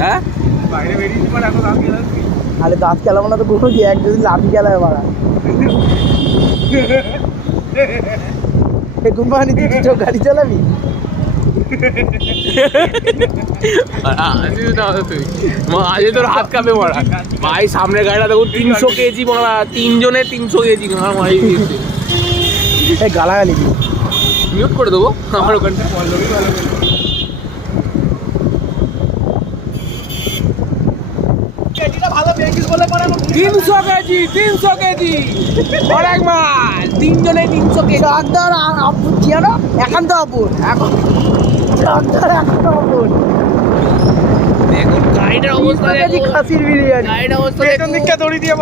হ্যাঁ আরে দাঁত খেলাবো না তো কোনো কি এক যদি লাঠি খেলায় মারা কোম্পানি তুই চোখ গাড়ি চালাবি আজকে তোর হাত কাঁপে মারা ভাই সামনের গাড়িটা দেখুন 300 কেজি মারা 3 জনের 300 কেজি মারাই দিয়েছে গালাগালি মিউট করে দেবো আমার ওখানটা ভালো দেখিস বলে 300 কেজি 300 কেজি অনেক মাল 3 জনে 300 কেজি ডাক্তার আপু কি না একান্ত আপু এখন ডাক্তার একান্ত আপু দেখুন গাড়িটার অবস্থা দেখুন খাসির বিরিয়ানি গাড়িটার অবস্থা পেটন দিকটা দড়ি দিয়ে